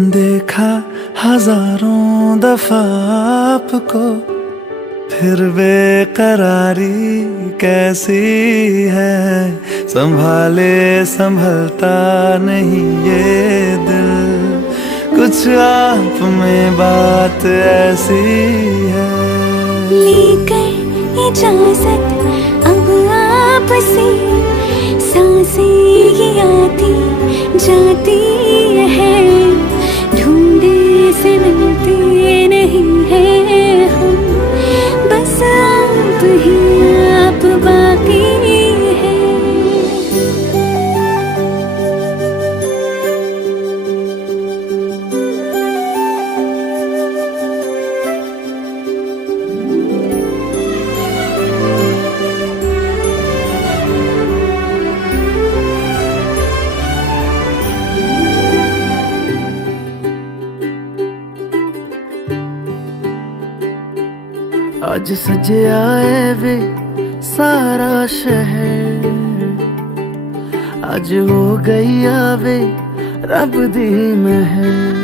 देखा हजारों दफा आपको, फिर बेकरारी कैसी है। संभाले संभलता नहीं ये दिल, कुछ आप में बात ऐसी है। लेकर इजाजत अब आपसे, सांसें ये आती जाती है। ढूंढे से मिलते नहीं है हम, बस आप ही आप बाकी है। आज सजया है वे सारा शहर, आज हो गई आवे रब दी महर।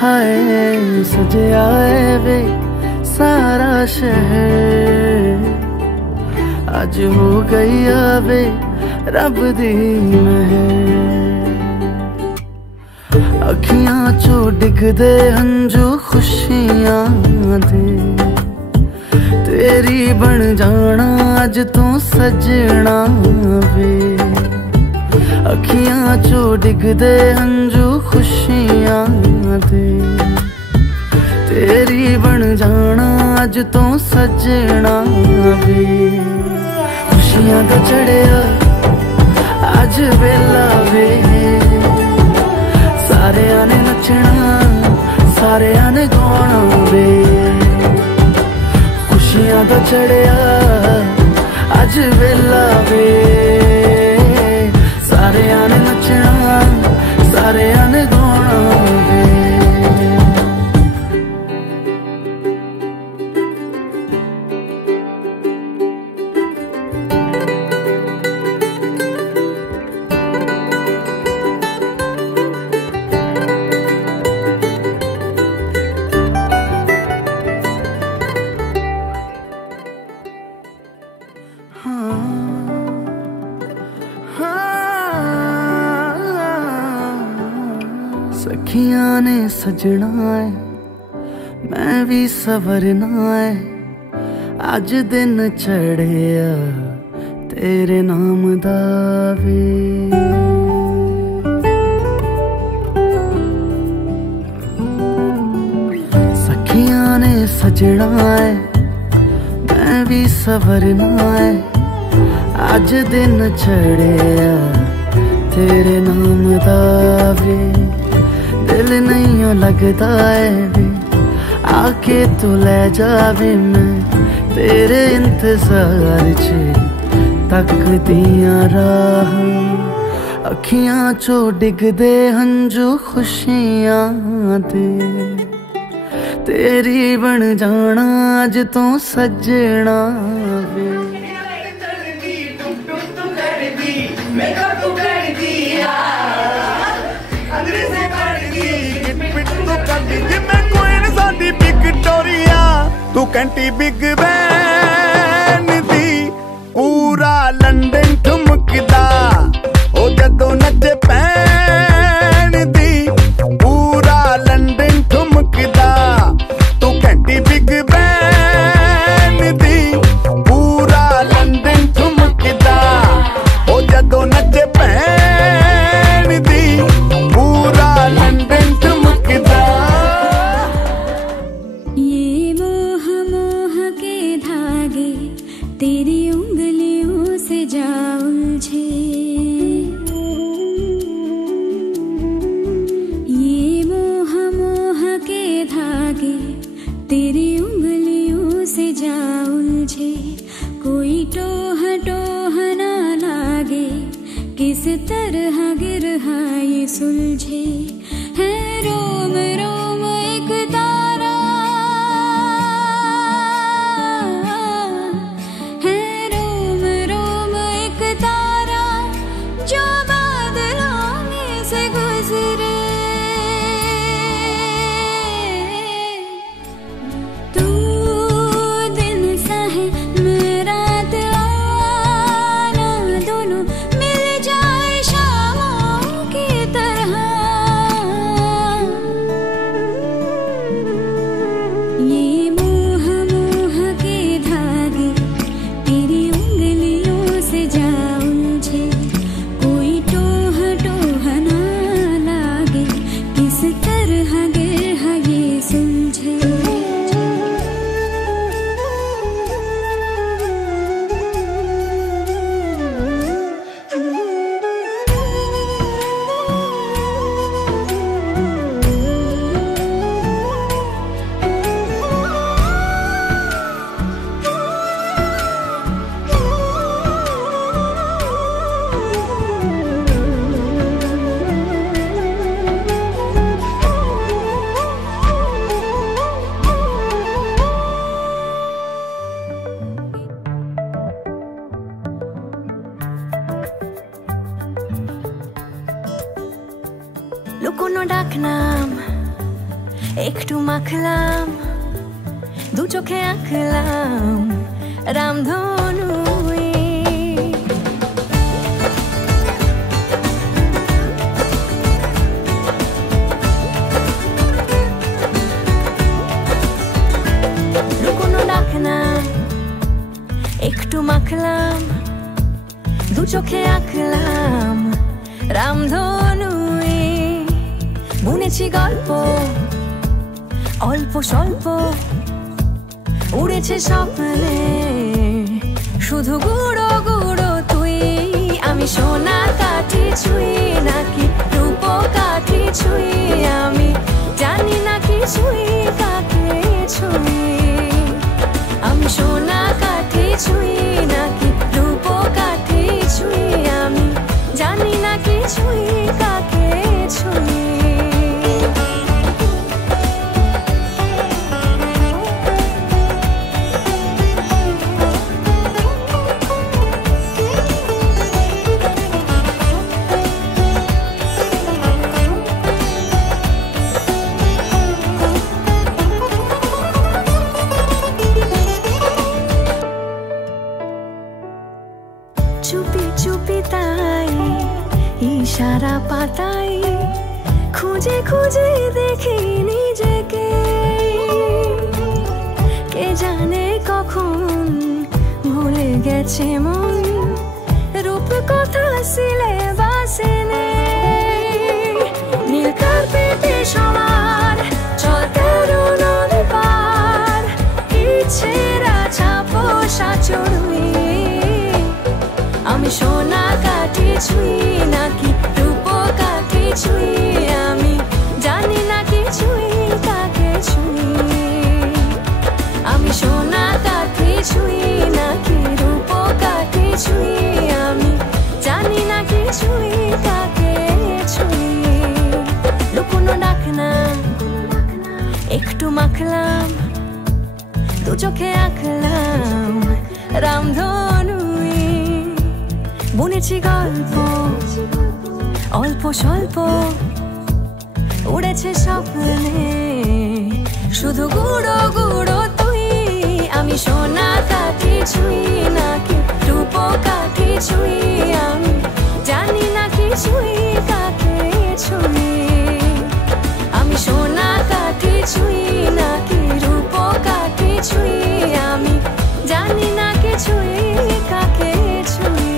हाय सजया है वे सारा शहर, आज हो गई आवे रब दी महर। अखियां चो डिगदे हंजू खुशियां दे, तेरी बन जाना अज तू सजना वे। अखियां चो डिगदे हंजू खुशियां दे, तेरी बन जाना अज तू सजना वे। खुशियां दा चढ़िया अज वेला वे, सारेयां ने नचना सारेयां ने गाना वे। खुशियां दा चढ़िया अज वेला वे, सारेयां ने नचना सारेयां ने गाना वे। सखियां ने सजना है मैं भी सवरना है, अज दिन चढ़िया तेरे नाम दा वे। सखियां ने सजना है मैं भी सवरना है, अज दिन चढ़िया तेरे नाम दा वे। दिल नहीं लगता है वे, आके तू ले जावे मैं तेरे इंतजार च तकदियां राह। अखियां चो डिगदे हंजू खुशियां दे, तेरी बन जाना अज तू सजना वे। तू कैंटी बिग बैन दी, पूरा लंदन ठुमकदा ओ जदों नचे पैन दी। पूरा लंदन ठुमकदा तू कैंटी बिग बैन दी, पूरा लंदन ठुमकदा ओ जदों नचे पैन दी। पूरा लंदन ठुमकदा। तेरी उंगलियों से जा उलझे, ডাকনাম একটু মাখলাম দু চোখে আঁকলাম রামধনু লুকোনো ডাকনাম একটু মাখলাম দু চোখে আঁকলাম রামধনু বুনেছি গল্প অল্প স্বল্প উড়েছে স্বপ্নে শুধু গুঁড়ো গুঁড়ো তুই আমি সোনা কাঠি ছুঁই নাকি রূপ কাঠি ছুঁই আমি জানি না কি ছুঁই কাকে ছুঁই আমি সোনা কাঠি ছুঁই নাকি রূপ কাঠি ছুঁই আমি জানি না কি ছুঁই কাকে ছুঁই চুপি চুপি তাই ইশারা পাতাই খুঁজে খুঁজে দেখি নিজেকে কে জানে কখন ভুলে গেছে মন রূপ কথা সিলেবাসে নেই নীল কার্পেটে সবার চল তেরো নদী পার ইচ্ছেরা ছাপো সাচড়ুই আমি সোনা কাঠি ছুঁই নাকি রূপ কাঠি ছুঁই আমি জানি না কি ছুঁই কাকে ছুঁই আমি সোনা কাঠি ছুঁই নাকি রূপ কাঠি ছুঁই আমি জানি না কি ছুঁই কাকে ছুঁই লুকোনো ডাকনাম একটু মাখলাম দু চোখে আঁকলাম রামধনু বুনেছি গল্প অল্প স্বল্প উড়েছে স্বপ্নে শুধু গুঁড়ো গুঁড়ো তুই আমি সোনা কাঠি ছুঁই নাকি রূপ কাঠি ছুঁই আমি জানি না কি ছুঁই কাকে ছুঁই আমি সোনা কাঠি ছুঁই নাকি রূপ কাঠি ছুঁই আমি জানি না কি ছুঁই কাকে ছুঁই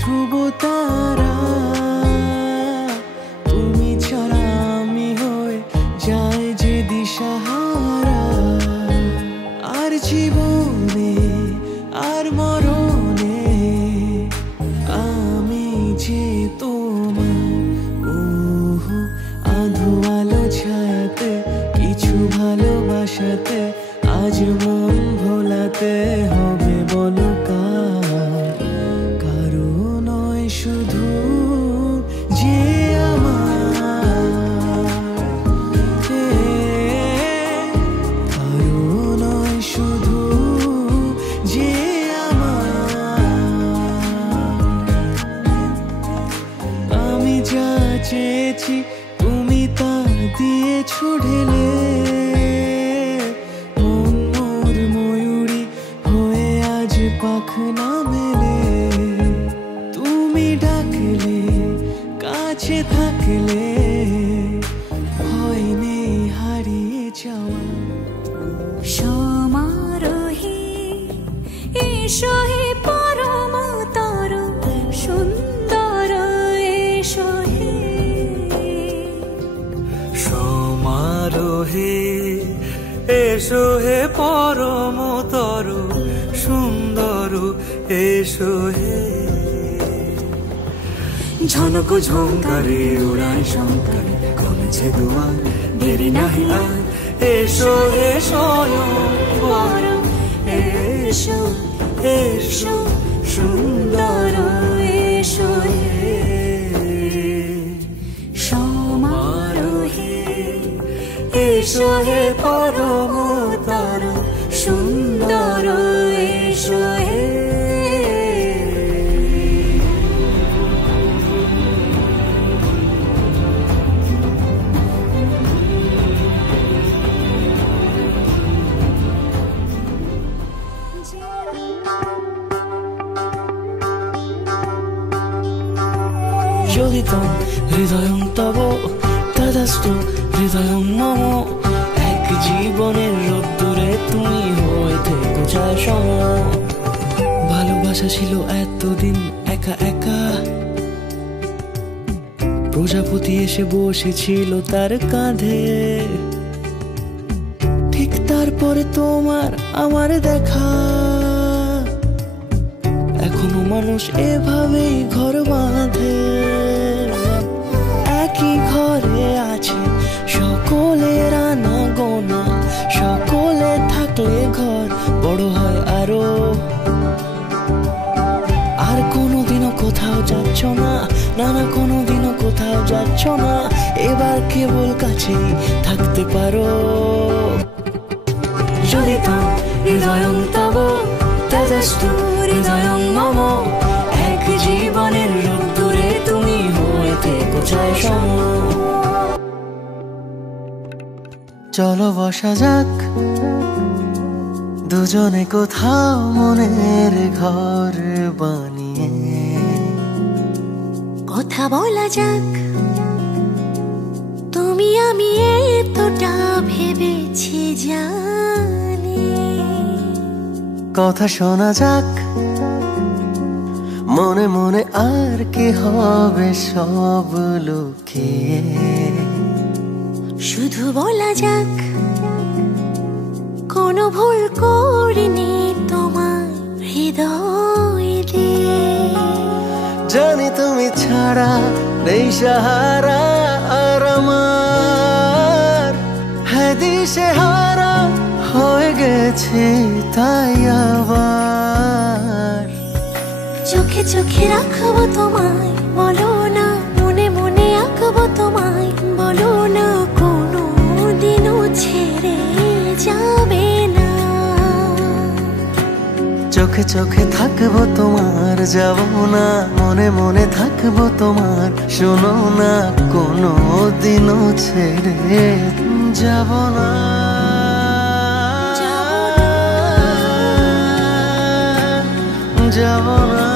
ধ্রুব তারা, তুমি ছাড়া আমি হয়ে যায় যে দিশাহারা। আর জীবনে আর মরণে আমি যে তোমার। ওহো আধো আলো ছায়াতে কিছু ভালোবাসাতে আজ মন ভোলাতে হবে বলো কার? কারো নয় শুধু যে আমার, কারো নয় শুধু যে আমার। আমি যা চেয়েছি তুমি তা দিয়েছো ঢেলে, মন মোর ময়ূরী হয়ে আজ পাখনা মেলে। তুমি ডাকলে কাছে থাকলে ভয় নেই হারিয়ে যাওয়া। সমারোহে এসো হে পরম তরু সুন্দর এসো হে। সমারোহে এসো হে পরম তরু সুন্দর এসো হে। ঝনক ঝঙ্কারে উড়ায় শঙ্কারে কমেছে দুয়ার, দেরি নাহি আর এসো হে স্বয়ং পরম এসো এসো সুন্দর এসো হে। সমারোহে এসো হে পরম তরু সুন্দর এসো হে। যোগিতং হৃদয়ং তব তদাস্তু হৃদয়ং মম। এক জীবনের রোদ্দুরে তুমি হয়ে থেকো যায় সম। ভালোবাসা ছিল এতদিন একা একা, প্রজাপতি এসে বসেছিল তার কাঁধে। ঠিক তারপরে তোমার আমার দেখা, এখনো মানুষ এভাবেই ঘর বাঁধে। একই ঘরে আছে সকলের আনা গোনা, সকলে থাকলে ঘর বড় হয় আরো। আর কোনোদিনও কোথাও যাচ্ছ না, না না কোনোদিনও কোথাও যাচ্ছ না, এবার কেবল কাছেই থাকতে পারো। যদি তো হৃদয়ং তব তেজস্তু হৃদয়ং মম। এক জীবনের রোদ্দুরে তুমি হয়ে থেকো চাই সম। চলো বসা যাক দুজনে কোথাও মনের ঘর বানিয়ে, কথা বলা যাক তুমি আমি এতটা ভেবেছি জানি। কথা শোনা যাক মনে মনে আর কি হবে সব লুকিয়ে। শুধু বলা যাক কোনো ভুল করিনি তোমার হৃদয় দিয়ে। জানি তুমি ছাড়া নেই সাহারা আর আমার, হ্যাঁ দিশে হারা হয়ে গেছে তাই আবার। চোখে চোখে রাখবো তোমায় বলো না, মনে মনে আঁকবো তোমায় বলো না, কোনো দিনও ছেড়ে যাবে না। চোখে চোখে থাকবো তোমার যাব না, মনে মনে থাকবো তোমার শোনো না, কোনো দিনও ছেড়ে যাব না। যাব না